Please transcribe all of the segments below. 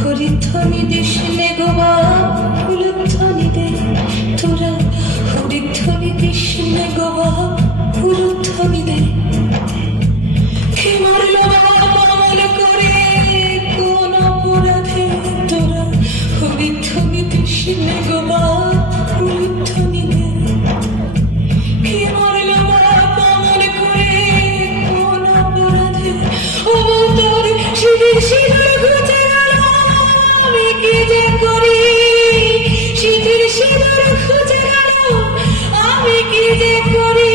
হরিধ্বনি this নে গো বাপ, ফুলধ্বনি দে তোরা। হরিধ্বনি দিস নে গো বাপ, ফুলধ্বনি দে। কে মারলো বাবা অমল করে কোন অপরাধে তোরা? হরিধ্বনি দিস নে গো বাপ, ফুলধ্বনি দে। কে মারলো বাবা অমল করে কোন অপরাধে? ও তোর শিবির শিবির ঘুচে গেল, আমি কি যে করি? শিবির শিবির খুঁজে গেল, আমি কি যে করি?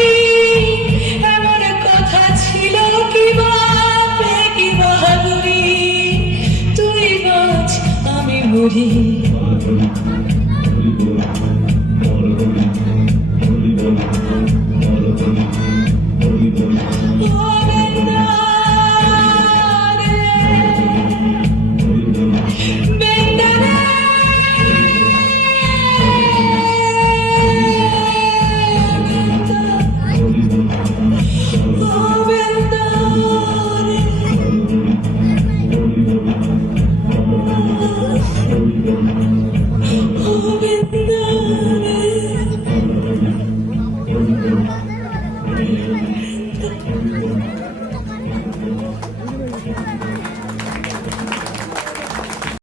এমন কথা ছিল কি বাপে, কি বাহাদুরি? তুই বাঁচ আমি মরি। Thank you.